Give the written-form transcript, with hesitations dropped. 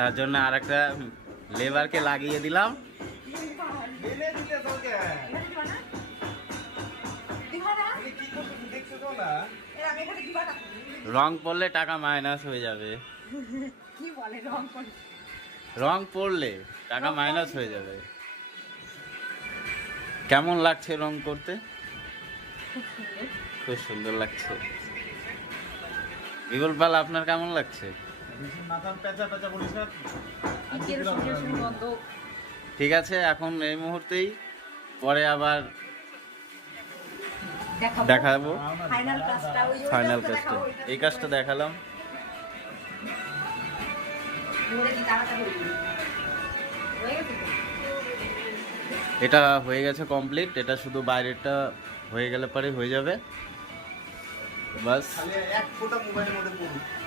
তার জন্য আর একটা লেবারকে লাগিয়ে দিলাম। রং পড়লে টাকা মাইনাস হয়ে যাবে। কি বলে রং পড়লে? রং পড়লে টাকা মাইনাস হয়ে যাবে। কেমন লাগছে রং করতে? খুব সুন্দর লাগছে। বিপুল পাল, আপনার কেমন লাগছে? ঠিক আছে, এখন এই মুহূর্তেই, পরে আবার দেখাবো ফাইনাল কাজটা। এই কাজটা দেখালাম। এটা হয়ে গেছে কমপ্লিট। এটা শুধু বাইরেটা হয়ে গেলে পরে হয়ে যাবে বাস। এক ফোঁটা মোবাইলের মধ্যে পড়ুক।